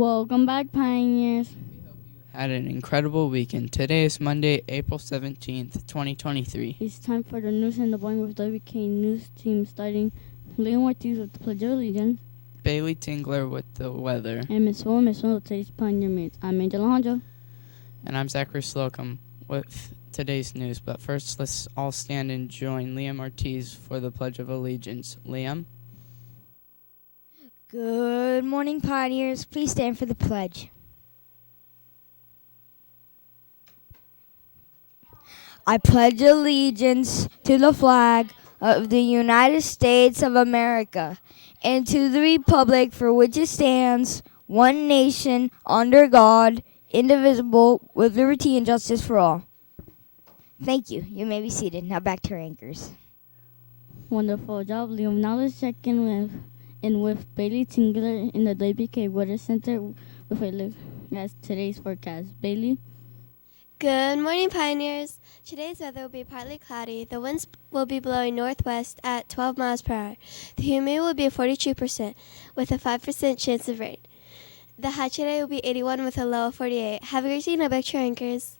Welcome back, Pioneers. Had an incredible weekend. Today is Monday, April 17th, 2023. It's time for the news in the morning with WPKN news team starting Liam Ortiz with the Pledge of Allegiance. Bailey Tingler with the weather. And Miss Will with today's Pioneer Minutes. I'm Angel Alejandro. And I'm Zachary Slocum with today's news. But first, let's all stand and join Liam Ortiz for the Pledge of Allegiance. Liam? Good morning, Pioneers. Please stand for the pledge. I pledge allegiance to the flag of the United States of America and to the republic for which it stands, one nation, under God, indivisible, with liberty and justice for all. Thank you. You may be seated. Now back to our anchors. Wonderful job, Liam. Now let's check in with Bailey Tingler in the WPK Weather Center with a look at today's forecast. Bailey? Good morning, Pioneers. Today's weather will be partly cloudy. The winds will be blowing northwest at 12 miles per hour. The humidity will be 42% with a 5% chance of rain. The high today will be 81 with a low of 48. Have a great day. Now back to your anchors.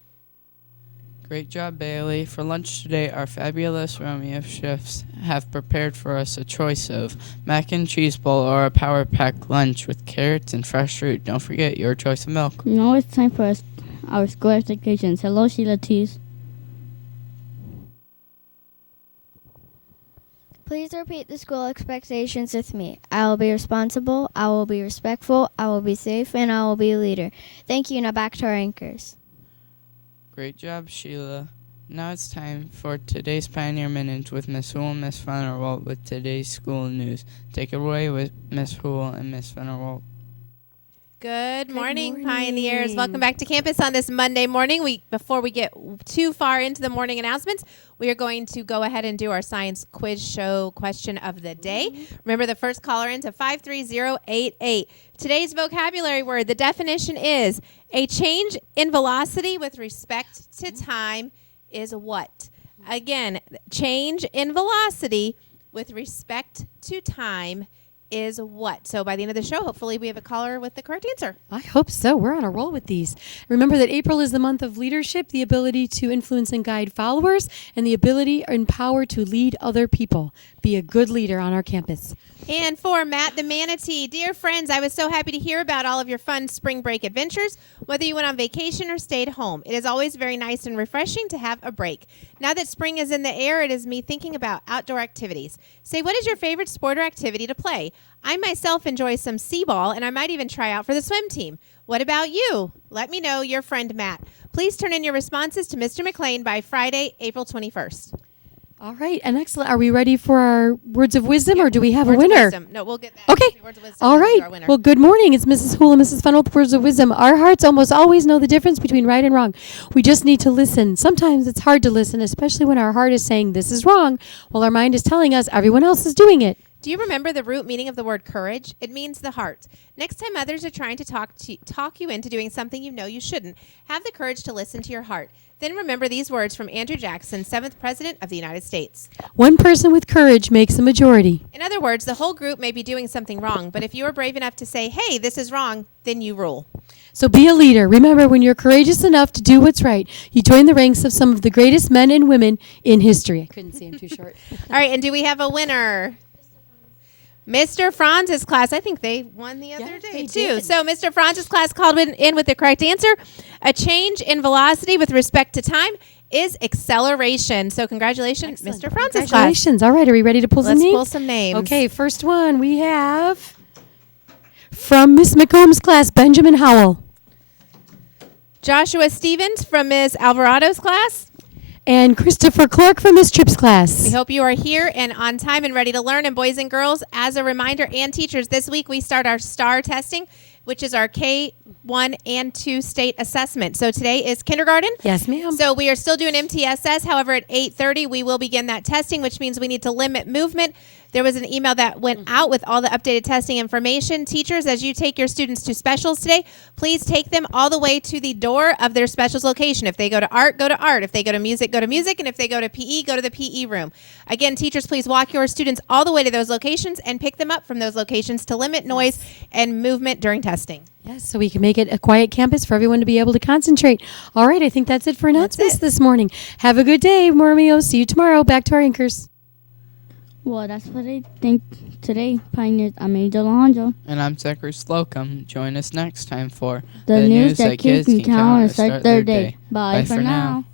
Great job, Bailey. For lunch today, our fabulous Romeo chefs have prepared for us a choice of mac and cheese bowl or a power pack lunch with carrots and fresh fruit. Don't forget your choice of milk. Now it's time for our school expectations. Hello, Sheila Tees. Please repeat the school expectations with me. I will be responsible, I will be respectful, I will be safe, and I will be a leader. Thank you. Now back to our anchors. Great job, Sheila. Now it's time for today's Pioneer Minute with Miss Hool and Miss Fennerwalt with today's school news. Take it away with Miss Hool and Miss Fennerwalt. Good morning, Pioneers. Welcome back to campus on this Monday morning. Before we get too far into the morning announcements, we are going to go ahead and do our science quiz show question of the day. Remember, the first caller into 53088. Today's vocabulary word, the definition is a change in velocity with respect to time is what? Again, change in velocity with respect to time is what? So by the end of the show, hopefully we have a caller with the correct answer. I hope so. We're on a roll with these. Remember that April is the month of leadership, the ability to influence and guide followers, and the ability and power to lead other people. Be a good leader on our campus. And for Matt the Manatee, dear friends, I was so happy to hear about all of your fun spring break adventures, whether you went on vacation or stayed home. It is always very nice and refreshing to have a break. Now that spring is in the air, it is me thinking about outdoor activities. Say, what is your favorite sport or activity to play? I myself enjoy some c-ball, and I might even try out for the swim team. What about you? Let me know, your friend Matt. Please turn in your responses to Mr. McLean by Friday, April 21st. All right, and excellent. Are we ready for our words of wisdom, or do we have Words a winner? Of wisdom. No, we'll get that. Okay. Words of wisdom. All right. Well, good morning. It's Mrs. Hool and Mrs. Fennell with Words of Wisdom. Our hearts almost always know the difference between right and wrong. We just need to listen. Sometimes it's hard to listen, especially when our heart is saying this is wrong, while our mind is telling us everyone else is doing it. Do you remember the root meaning of the word courage? It means the heart. Next time others are trying to talk you into doing something you know you shouldn't, have the courage to listen to your heart. Then remember these words from Andrew Jackson, 7th President of the United States. One person with courage makes a majority. In other words, the whole group may be doing something wrong, but if you are brave enough to say, hey, this is wrong, then you rule. So be a leader. Remember, when you're courageous enough to do what's right, you join the ranks of some of the greatest men and women in history. I couldn't say I'm too short. All right, and do we have a winner? Mr. Franz's class, I think they won the other day, too. Did. So Mr. Franz's class called in with the correct answer. A change in velocity with respect to time is acceleration. So congratulations, Excellent. Mr. Franz's class. Congratulations. All right, are we ready to pull some names? Let's pull some names. Okay, first one we have from Miss McComb's class, Benjamin Howell. Joshua Stevens from Ms. Alvarado's class. And Christopher Clark from Miss Tripp's class. We hope you are here and on time and ready to learn. And boys and girls, as a reminder, and teachers, this week we start our STAR testing, which is our K1 and 2 state assessment. So today is kindergarten. Yes, ma'am. So we are still doing MTSS. However, at 8:30, we will begin that testing, which means we need to limit movement. there was an email that went out with all the updated testing information. Teachers, as you take your students to specials today, please take them all the way to the door of their specials location. If they go to art, go to art. If they go to music, go to music. And if they go to PE, go to the PE room. Again, teachers, please walk your students all the way to those locations and pick them up from those locations to limit noise and movement during testing. Yes, so we can make it a quiet campus for everyone to be able to concentrate. All right, I think that's it for announcements this morning. Have a good day, Mormio. See you tomorrow. Back to our anchors. Well, that's what I think today, Pioneers. I'm Angel Alejandro. And I'm Zachary Slocum. Join us next time for The news that kids can count on to start their day. Bye for now.